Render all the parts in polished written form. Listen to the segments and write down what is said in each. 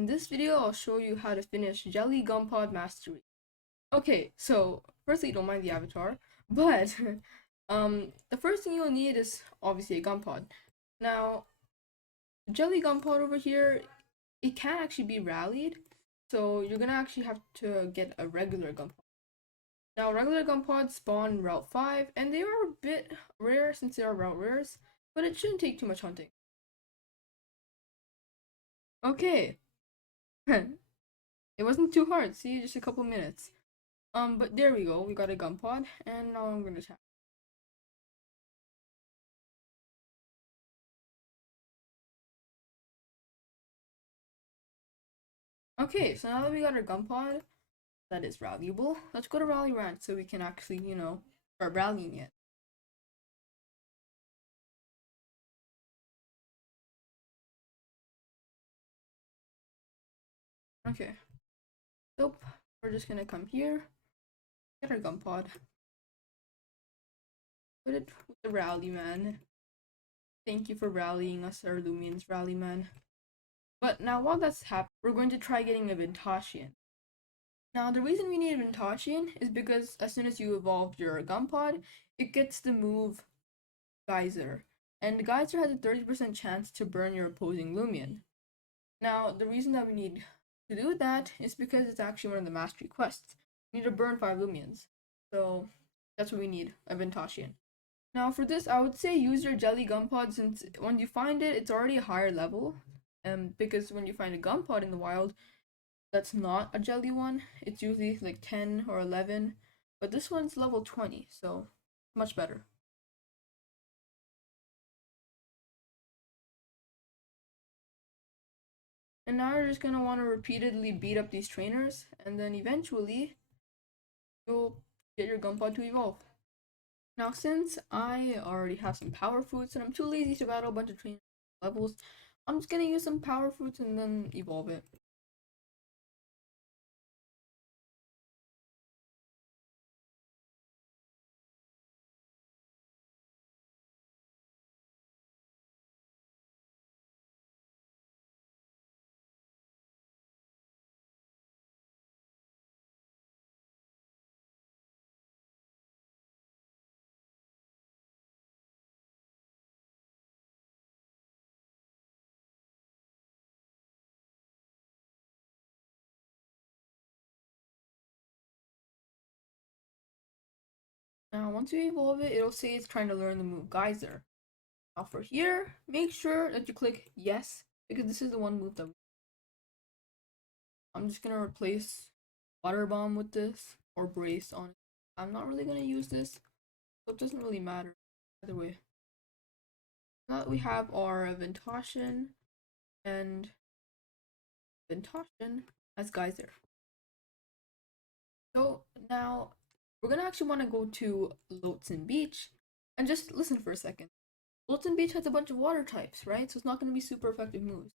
in this video I'll show you how to finish Jelly GUMPOD Mastery. Okay, so firstly, don't mind the avatar, but the first thing you'll need is obviously a GUMPOD. Now, Jelly GUMPOD over here, it can actually be rallied, so you're gonna actually have to get a regular GUMPOD. Now, regular GUMPODs spawn Route 5, and they are a bit rare since they are route rares, but it shouldn't take too much hunting. Okay. It wasn't too hard, see, just a couple minutes. But there we go, we got a GUMPOD, and now I'm gonna tap. Okay, so now that we got our GUMPOD that is valuable, let's go to Rally Rank so we can actually, start rallying it. Okay. Nope. We're just gonna come here, get our GUMPOD. Put it with the rally man. Thank you for rallying us, our Loomian's rally man. But now while that's happening, we're going to try getting a Vintajan. Now the reason we need a Vintajan is because as soon as you evolve your GUMPOD, it gets the move Geyser. And Geyser has a 30% chance to burn your opposing Loomian. Now, the reason that we need to do that is because it's actually one of the mastery quests. We need to burn 5 Loomians. So, that's what we need, a Vintajan. Now, for this, I would say use your Jelly GUMPOD since when you find it, it's already a higher level. Because when you find a GUMPOD in the wild, that's not a Jelly one. It's usually like 10 or 11. But this one's level 20, so much better. And now you're just gonna want to repeatedly beat up these trainers, and then eventually you'll get your GUMPOD to evolve. Now, since I already have some power fruits and I'm too lazy to battle a bunch of trainer levels, I'm just gonna use some power fruits and then evolve it. Now, once you evolve it, it'll say it's trying to learn the move Geyser. Now, for here, make sure that you click yes, because this is the one move that I'm just gonna replace Water Bomb with this, or Brace on it. I'm not really gonna use this, so it doesn't really matter either way. Now that we have our Vintajan and Vintajan as Geyser. So now we're gonna actually want to go to Lotsen Beach and just listen for a second. Lotsen Beach has a bunch of water types, right? So it's not gonna be super effective moves.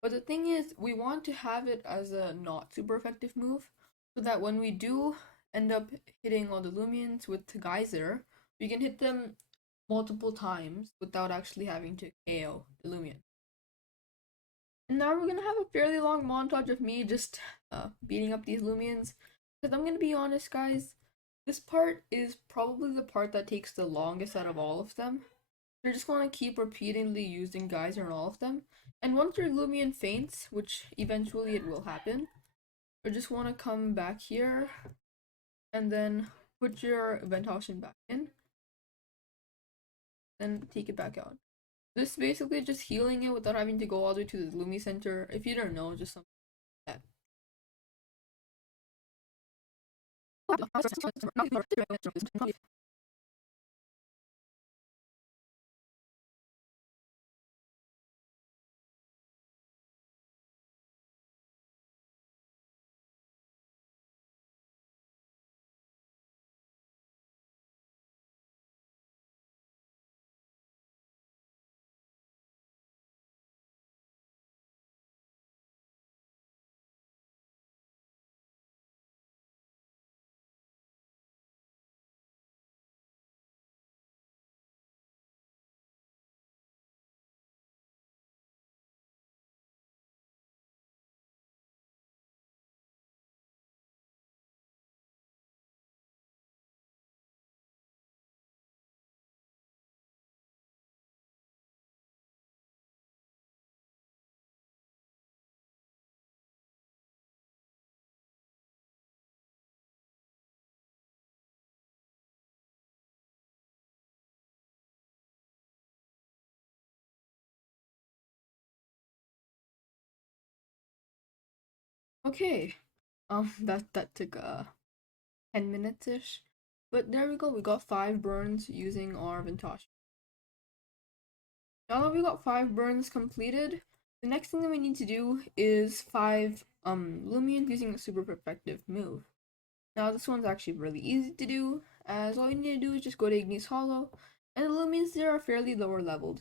But the thing is, we want to have it as a not super effective move so that when we do end up hitting all the Loomians with Geyser, we can hit them multiple times without actually having to KO the Loomian. And now we're gonna have a fairly long montage of me just beating up these Loomians. Because I'm gonna be honest, guys, this part is probably the part that takes the longest out of all of them. You're just gonna keep repeatedly using Geyser on all of them. And once your Loomian faints, which eventually it will happen, you just wanna come back here and then put your Vintajan back in. Then take it back out. This basically just healing it without having to go all the way to the Lumi Center. If you don't know, just something like that. Okay, that took 10 minutes ish, but there we go. We got 5 burns using our Vintajan. Now that we got 5 burns completed, the next thing that we need to do is 5 Loomian using a super perfective move. Now this one's actually really easy to do, as all you need to do is just go to Ignis Hollow, and the Loomians there are fairly lower leveled.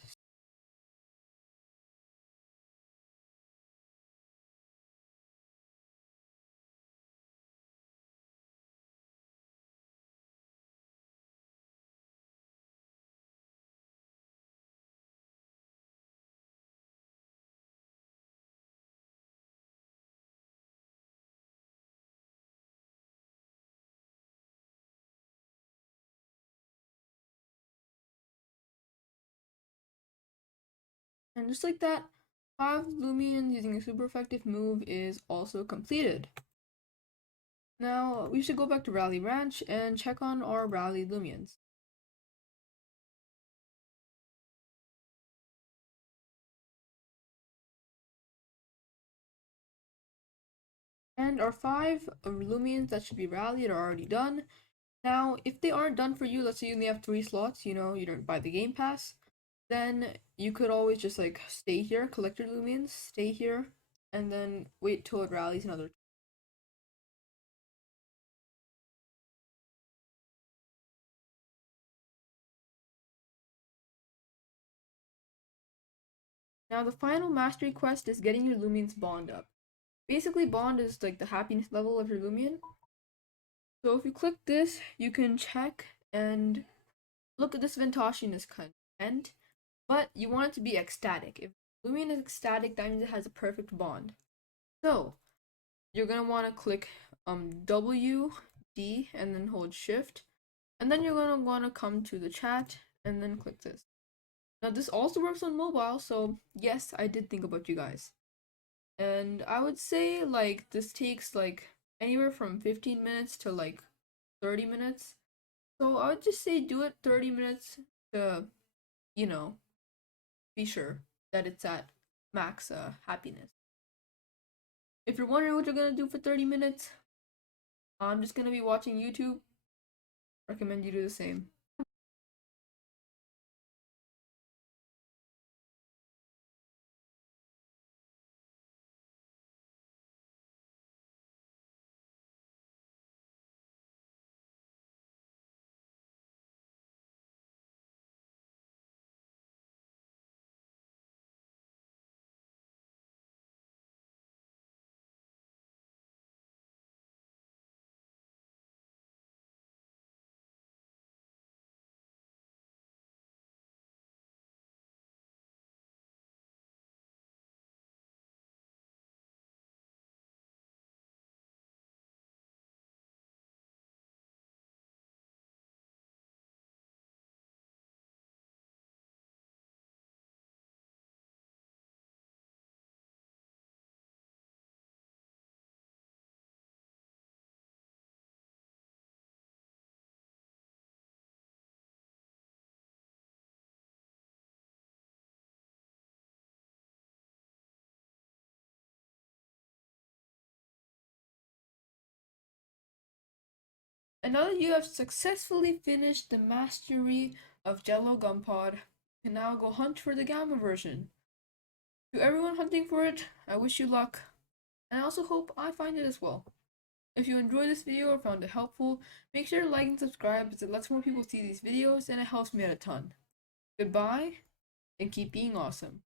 And just like that, 5 Loomians using a super effective move is also completed. Now, we should go back to Rally Ranch and check on our Rally Loomians. And our 5 Loomians that should be rallied are already done. Now, if they aren't done for you, let's say you only have 3 slots, you know, you don't buy the Game Pass, then you could always just like stay here, collect your Loomians, stay here, and then wait till it rallies another. Now, the final mastery quest is getting your Loomian's bond up. Basically, bond is like the happiness level of your Loomian. So if you click this, you can check and look at this Vintajan is content, but you want it to be ecstatic. If Loomian is ecstatic, that means it has a perfect bond. So you're gonna want to click W, D, and then hold Shift, and then you're gonna want to come to the chat and then click this. Now this also works on mobile, so yes, I did think about you guys. And I would say like this takes like anywhere from 15 minutes to like 30 minutes. So I would just say do it 30 minutes to, you know, be sure that it's at max happiness. If you're wondering what you're gonna do for 30 minutes, I'm just gonna be watching YouTube. Recommend you do the same. And now that you have successfully finished the mastery of Jello GUMPOD, you can now go hunt for the Gamma version. To everyone hunting for it, I wish you luck, and I also hope I find it as well. If you enjoyed this video or found it helpful, make sure to like and subscribe as it lets more people see these videos and it helps me out a ton. Goodbye, and keep being awesome.